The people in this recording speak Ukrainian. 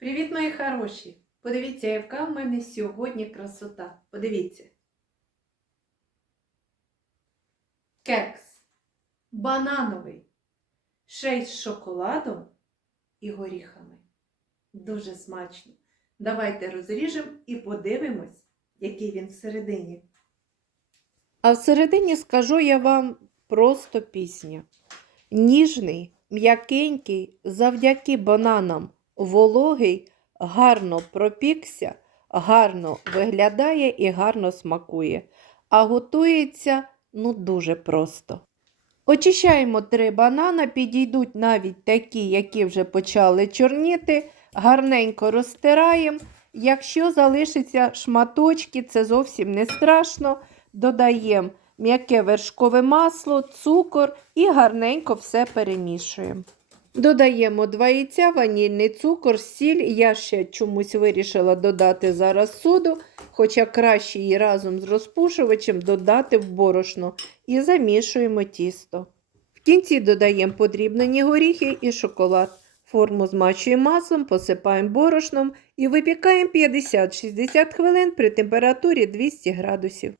Привіт, мої хороші! Подивіться, яка в мене сьогодні красота. Подивіться. Кекс банановий, ще й з шоколадом і горіхами. Дуже смачно. Давайте розріжемо і подивимось, який він всередині. А всередині скажу я вам просто пісня. Ніжний, м'якенький, завдяки бананам, вологий, гарно пропікся, гарно виглядає і гарно смакує. А готується ну дуже просто. Очищаємо три банана, підійдуть навіть такі, які вже почали чорніти, гарненько розтираємо. Якщо залишаться шматочки, це зовсім не страшно. Додаємо м'яке вершкове масло, цукор і гарненько все перемішуємо. Додаємо два яйця, ванільний цукор, сіль. Я ще чомусь вирішила додати зараз соду, хоча краще її разом з розпушувачем додати в борошно і замішуємо тісто. В кінці додаємо подрібнені горіхи і шоколад. Форму змачуємо маслом, посипаємо борошном і випікаємо 50-60 хвилин при температурі 200 градусів.